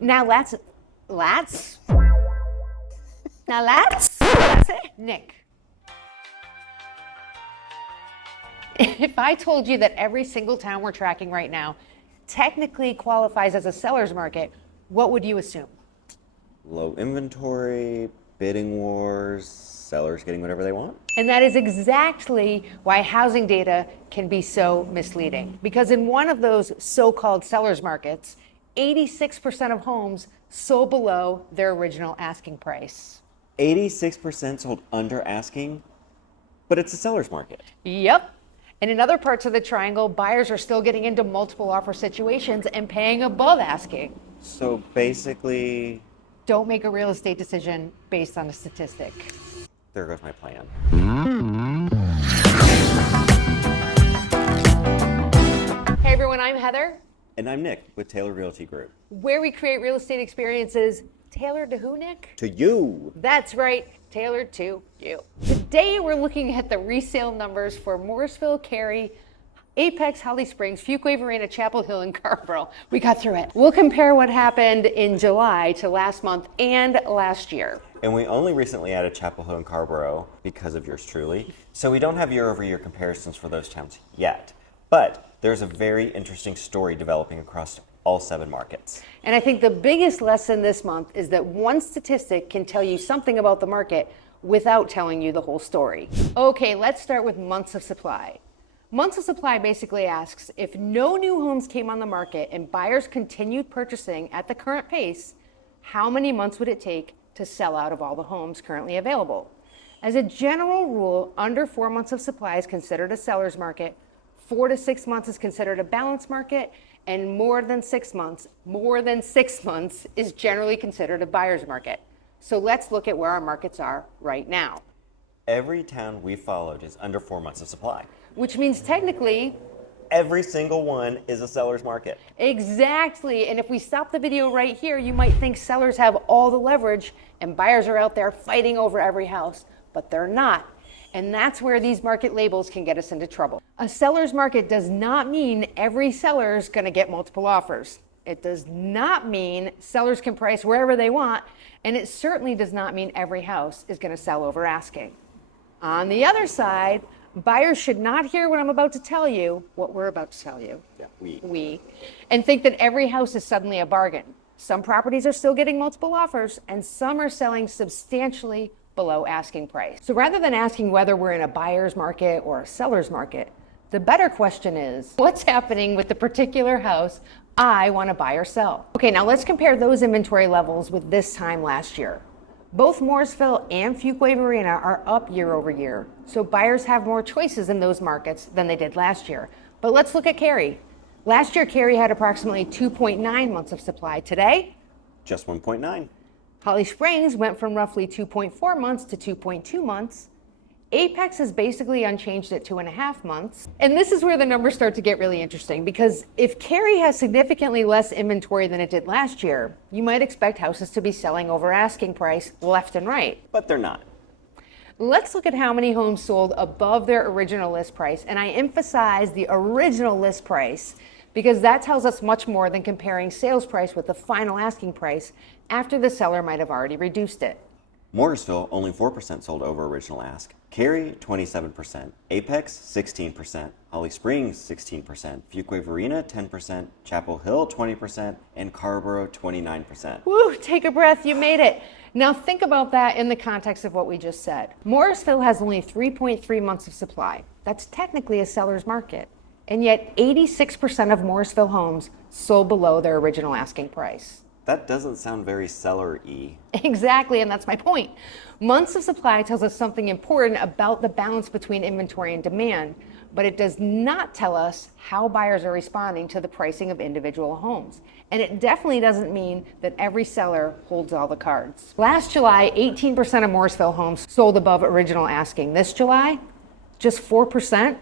Now that's it. Nick, if I told you that every single town we're tracking right now technically qualifies as a seller's market, what would you assume? Low inventory, bidding wars, sellers getting whatever they want. And that is exactly why housing data can be so misleading. Because in one of those so-called seller's markets, 86% of homes sold below their original asking price. 86% sold under asking, but it's a seller's market. Yep. And in other parts of the triangle, buyers are still getting into multiple offer situations and paying above asking. So basically, Don't make a real estate decision based on a statistic. there goes my plan. Hey everyone, I'm Heather, And I'm Nick with Taylor Realty Group. where we create real estate experiences tailored to who, Nick? To you. That's right, tailored to you. Today we're looking at the resale numbers for Morrisville, Cary, Apex, Holly Springs, Fuquay-Varina, Chapel Hill, and Carrboro. We got through it. We'll compare what happened in July to last month and last year. And we only recently added Chapel Hill and Carrboro because of yours truly. So we don't have year-over-year comparisons for those towns yet. But there's a very interesting story developing across all 7 markets. And I think the biggest lesson this month is that one statistic can tell you something about the market without telling you the whole story. Okay, let's start with months of supply. Months of supply basically asks if no new homes came on the market and buyers continued purchasing at the current pace, how many months would it take to sell out of all the homes currently available? As a general rule, under 4 months of supply is considered a seller's market, 4 to 6 months is considered a balanced market, and more than 6 months is generally considered a buyer's market. So let's look at where our markets are right now. Every town we followed is under 4 months of supply. Which means technically, Every single one is a seller's market. exactly. And if we stop the video right here, you might think sellers have all the leverage and buyers are out there fighting over every house, but they're not. And that's where these market labels can get us into trouble. A seller's market does not mean every seller is going to get multiple offers. It does not mean sellers can price wherever they want, and it certainly does not mean every house is going to sell over asking. On the other side, buyers should not hear what I'm about to tell you, what we're about to tell you, We. and think that every house is suddenly a bargain. Some properties are still getting multiple offers, and some are selling substantially below asking price. So rather than asking whether we're in a buyer's market or a seller's market, the better question is, what's happening with the particular house I want to buy or sell? Okay, now let's compare those inventory levels with this time last year. Both Morrisville and Fuquay-Varina are up year over year, so buyers have more choices in those markets than they did last year. But let's look at Cary. Last year, Cary had approximately 2.9 months of supply. Today, Just 1.9. Holly Springs went from roughly 2.4 months to 2.2 months. Apex is basically unchanged at 2.5 months. And this is where the numbers start to get really interesting, because if Cary has significantly less inventory than it did last year, you might expect houses to be selling over asking price left and right. But they're not. Let's look at how many homes sold above their original list price. And I emphasize the original list price because that tells us much more than comparing sales price with the final asking price after the seller might have already reduced it. Morrisville, only 4% sold over original ask. Cary, 27%. Apex, 16%. Holly Springs, 16%. Fuquay-Varina, 10%. Chapel Hill, 20%. And Carrboro, 29%. Woo, take a breath, you made it. Now think about that in the context of what we just said. Morrisville has only 3.3 months of supply. That's technically a seller's market. And yet 86% of Morrisville homes sold below their original asking price. That doesn't sound very seller-y. Exactly, and that's my point. Months of supply tells us something important about the balance between inventory and demand, but it does not tell us how buyers are responding to the pricing of individual homes. And it definitely doesn't mean that every seller holds all the cards. Last July, 18% of Morrisville homes sold above original asking. This July, just 4%.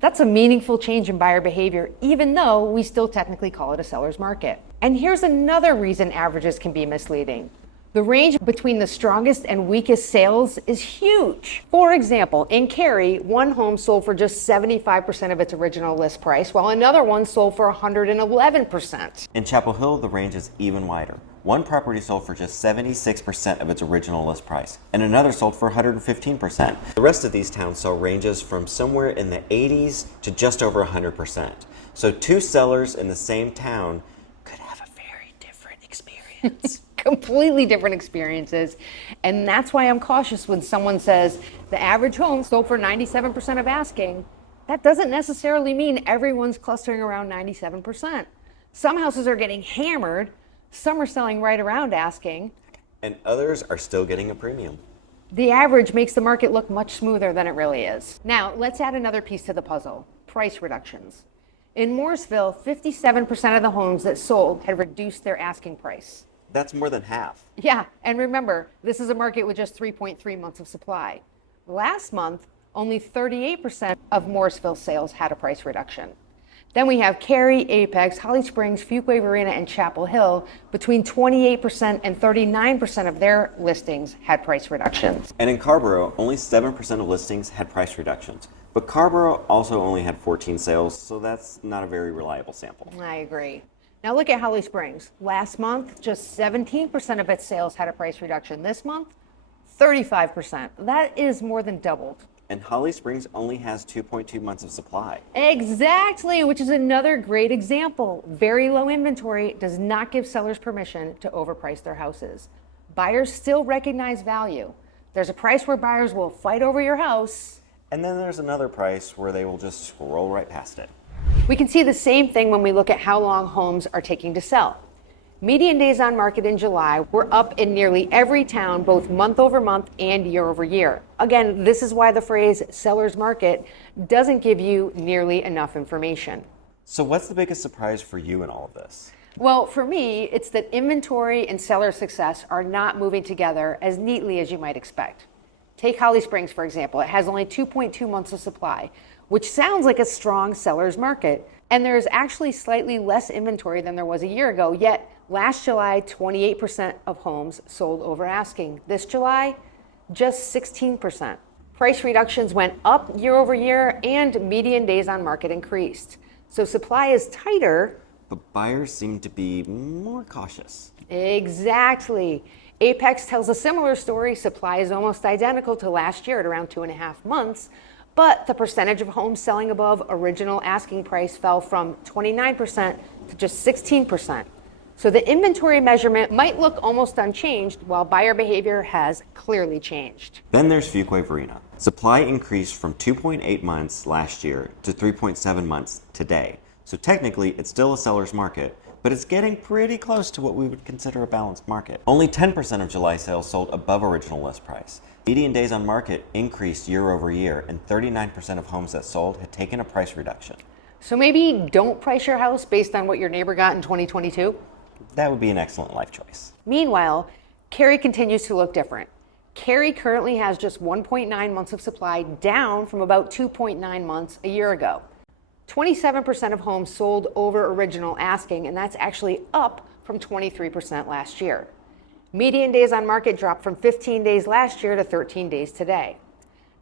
That's a meaningful change in buyer behavior, even though we still technically call it a seller's market. And here's another reason averages can be misleading. The range between the strongest and weakest sales is huge. For example, in Cary, one home sold for just 75% of its original list price, while another one sold for 111%. In Chapel Hill, the range is even wider. one property sold for just 76% of its original list price, and another sold for 115%. The rest of these towns saw ranges from somewhere in the 80s to just over 100%. So two sellers in the same town could have a very different experience. Completely different experiences. And that's why I'm cautious when someone says the average home sold for 97% of asking. That doesn't necessarily mean everyone's clustering around 97%. Some houses are getting hammered, some are selling right around asking, and others are still getting a premium. The average makes the market look much smoother than it really is. Now, let's add another piece to the puzzle: price reductions. In Morrisville, 57% of the homes that sold had reduced their asking price. That's more than half. Yeah, and remember, this is a market with just 3.3 months of supply. Last month, only 38% of Morrisville sales had a price reduction. Then we have Cary, Apex, Holly Springs, Fuquay-Varina, and Chapel Hill. Between 28% and 39% of their listings had price reductions. And in Carrboro, only 7% of listings had price reductions. But Carrboro also only had 14 sales, so that's not a very reliable sample. I agree. Now look at Holly Springs. Last month, just 17% of its sales had a price reduction. This month, 35%. That is more than doubled. And Holly Springs only has 2.2 months of supply. Exactly, which is another great example. Very low inventory does not give sellers permission to overprice their houses. Buyers still recognize value. There's a price where buyers will fight over your house. And then there's another price where they will just scroll right past it. We can see the same thing when we look at how long homes are taking to sell. Median days on market in July were up in nearly every town, both month over month and year over year. Again, this is why the phrase seller's market doesn't give you nearly enough information. So what's the biggest surprise for you in all of this? Well, for me, it's that inventory and seller success are not moving together as neatly as you might expect. Take Holly Springs, for example. It has only 2.2 months of supply, which sounds like a strong seller's market. And there's actually slightly less inventory than there was a year ago, yet last July, 28% of homes sold over asking. This July, just 16%. Price reductions went up year over year and median days on market increased. So supply is tighter. But buyers seem to be more cautious. Exactly. Apex tells a similar story. Supply is almost identical to last year at around 2.5 months, but the percentage of homes selling above original asking price fell from 29% to just 16%. So the inventory measurement might look almost unchanged, while buyer behavior has clearly changed. Then there's Fuquay-Varina. Supply increased from 2.8 months last year to 3.7 months today. So technically, it's still a seller's market, but it's getting pretty close to what we would consider a balanced market. Only 10% of July sales sold above original list price. Median days on market increased year over year, and 39% of homes that sold had taken a price reduction. So maybe don't price your house based on what your neighbor got in 2022. That would be an excellent life choice. Meanwhile, Cary continues to look different. Cary currently has just 1.9 months of supply, down from about 2.9 months a year ago. 27% of homes sold over original asking, and that's actually up from 23% last year. Median days on market dropped from 15 days last year to 13 days today.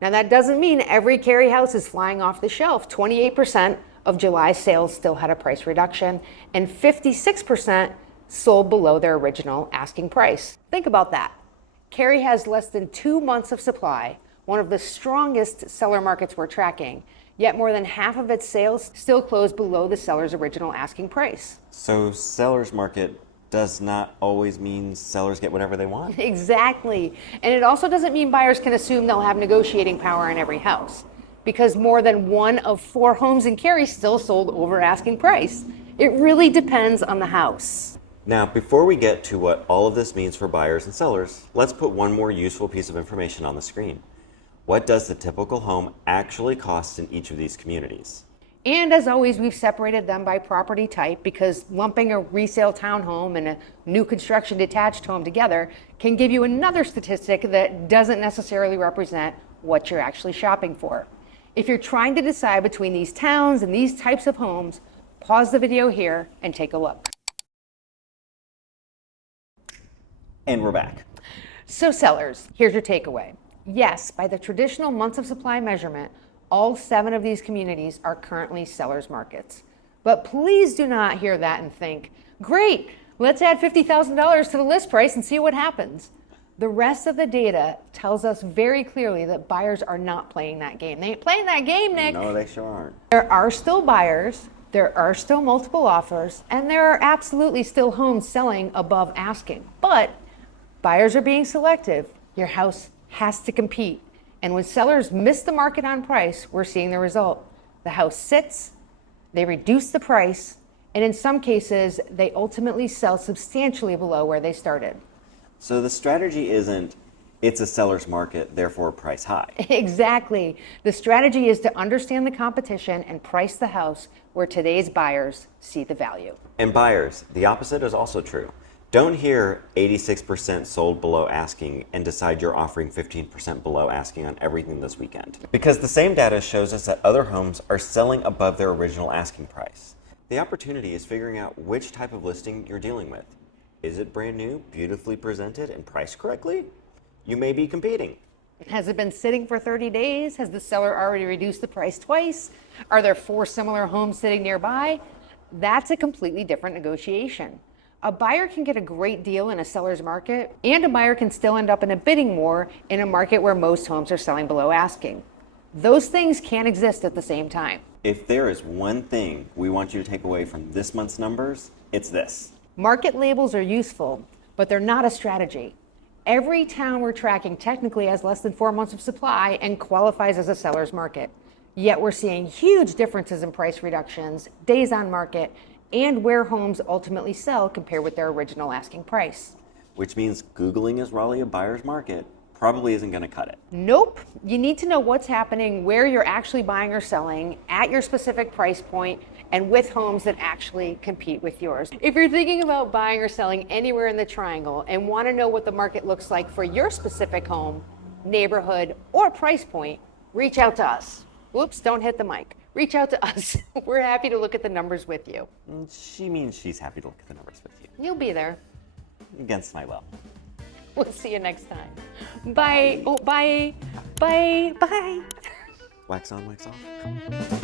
Now that doesn't mean every Cary house is flying off the shelf. 28% of July sales still had a price reduction, and 56% sold below their original asking price. Think about that. Cary has less than 2 months of supply, one of the strongest seller markets we're tracking, yet more than half of its sales still close below the seller's original asking price. So seller's market does not always mean sellers get whatever they want? Exactly. And it also doesn't mean buyers can assume they'll have negotiating power in every house, because more than 1 of 4 homes in Cary still sold over asking price. It really depends on the house. Now, before we get to what all of this means for buyers and sellers, let's put one more useful piece of information on the screen. What does the typical home actually cost in each of these communities? And as always, we've separated them by property type, because lumping a resale townhome and a new construction detached home together can give you another statistic that doesn't necessarily represent what you're actually shopping for. If you're trying to decide between these towns and these types of homes, pause the video here and take a look. And we're back. So sellers, here's your takeaway. Yes, by the traditional months of supply measurement, all 7 of these communities are currently sellers markets. But please do not hear that and think, great, Let's add $50,000 to the list price and see what happens. The rest of the data tells us very clearly that buyers are not playing that game. They ain't playing that game, Nick. No, they sure aren't. There are still buyers, there are still multiple offers, and there are absolutely still homes selling above asking. But buyers are being selective. Your house has to compete. And when sellers miss the market on price, we're seeing the result. The house sits, they reduce the price, and in some cases, they ultimately sell substantially below where they started. So the strategy isn't, it's a seller's market, therefore price high. Exactly. The strategy is to understand the competition and price the house where today's buyers see the value. And buyers, the opposite is also true. Don't hear 86% sold below asking and decide you're offering 15% below asking on everything this weekend. Because the same data shows us that other homes are selling above their original asking price. The opportunity is figuring out which type of listing you're dealing with. Is it brand new, beautifully presented, and priced correctly? You may be competing. Has it been sitting for 30 days? Has the seller already reduced the price twice? Are there 4 similar homes sitting nearby? That's a completely different negotiation. A buyer can get a great deal in a seller's market, and a buyer can still end up in a bidding war in a market where most homes are selling below asking. Those things can't exist at the same time. If there is one thing we want you to take away from this month's numbers, it's this. Market labels are useful, but they're not a strategy. Every town we're tracking technically has less than 4 months of supply and qualifies as a seller's market. Yet we're seeing huge differences in price reductions, days on market, and where homes ultimately sell compared with their original asking price. Which means Googling is Raleigh a buyer's market probably isn't going to cut it. Nope. You need to know what's happening, where you're actually buying or selling, at your specific price point, and with homes that actually compete with yours. If you're thinking about buying or selling anywhere in the Triangle and want to know what the market looks like for your specific home, neighborhood, or price point, reach out to us. Whoops, don't hit the mic. Reach out to us. We're happy to look at the numbers with you. She means she's happy to look at the numbers with you. You'll be there. Against my will. We'll see you next time. Bye. Oh, bye. Bye. Bye. Wax on, wax off.